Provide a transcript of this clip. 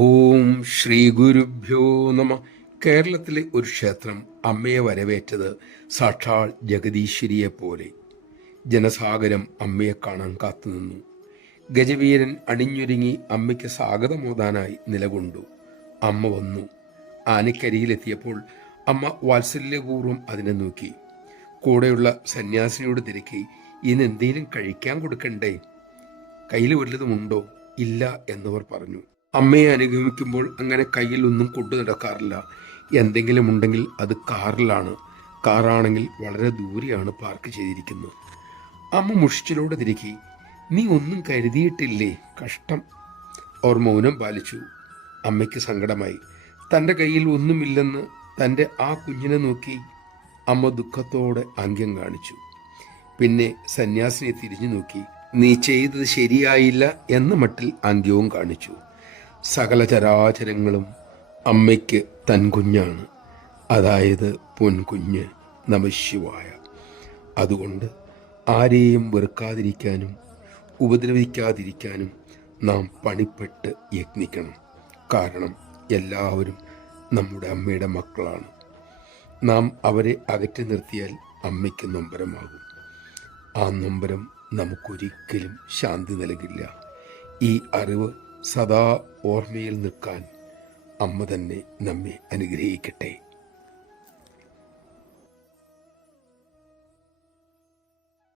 ഓം ശ്രീ ഗുരുഭ്യോ നമ. കേരളത്തിലെ ഒരു ക്ഷേത്രം അമ്മയെ വരവേറ്റത് സാക്ഷാൽ ജഗദീശ്വരിയെ പോലെ. ജനസാഗരം അമ്മയെ കാണാൻ കാത്തുനിന്നു. ഗജവീരൻ അണിഞ്ഞൊരുങ്ങി അമ്മയ്ക്ക് സ്വാഗതമോദാനായി നിലകൊണ്ടു. അമ്മ വന്നു. ആനക്കരിയിലെത്തിയപ്പോൾ അമ്മ വാത്സല്യപൂർവ്വം അതിനെ നോക്കി. കൂടെയുള്ള സന്യാസിനിയോട് തിരക്കി, ഇന്നെന്തേലും കഴിക്കാൻ കൊടുക്കണ്ടേ? കയ്യിൽ വല്ലതുമുണ്ടോ? ഇല്ല എന്നവർ പറഞ്ഞു. അമ്മയെ അനുഗമിക്കുമ്പോൾ അങ്ങനെ കയ്യിൽ ഒന്നും കൊണ്ടു നടക്കാറില്ല. എന്തെങ്കിലും ഉണ്ടെങ്കിൽ അത് കാറിലാണ്. കാറാണെങ്കിൽ വളരെ ദൂരെയാണ് പാർക്ക് ചെയ്തിരിക്കുന്നത്. അമ്മ മുഷിച്ചിലോടെ തിരികെ, നീ ഒന്നും കരുതിയിട്ടില്ലേ? കഷ്ടം. അവർ മൗനം പാലിച്ചു. അമ്മയ്ക്ക് സങ്കടമായി. തൻ്റെ കയ്യിൽ ഒന്നുമില്ലെന്ന് തൻ്റെ ആ കുഞ്ഞിനെ നോക്കി അമ്മ ദുഃഖത്തോടെ ആംഗ്യം കാണിച്ചു. പിന്നെ സന്യാസിനെ തിരിഞ്ഞു നോക്കി. നീ ചെയ്തത് ശരിയായില്ല എന്ന മട്ടിൽ ആംഗ്യവും കാണിച്ചു. സകല ചരാചരങ്ങളും അമ്മയ്ക്ക് തൻകുഞ്ഞാണ്, അതായത് പൊൻകുഞ്ഞ്. നമഃശിവായ. അതുകൊണ്ട് ആരെയും വെറുക്കാതിരിക്കാനും ഉപദ്രവിക്കാതിരിക്കാനും നാം പണിപ്പെട്ട് യത്നിക്കണം. കാരണം എല്ലാവരും നമ്മുടെ അമ്മയുടെ മക്കളാണ്. നാം അവരെ അകറ്റി നിർത്തിയാൽ അമ്മയ്ക്ക് നൊമ്പരമാകും. ആ നൊമ്പരം നമുക്കൊരിക്കലും ശാന്തി നൽകില്ല. ഈ അറിവ് സദാ ഓർമ്മയിൽ നിൽക്കാൻ അമ്മ തന്നെ നമ്മെ അനുഗ്രഹിക്കട്ടെ.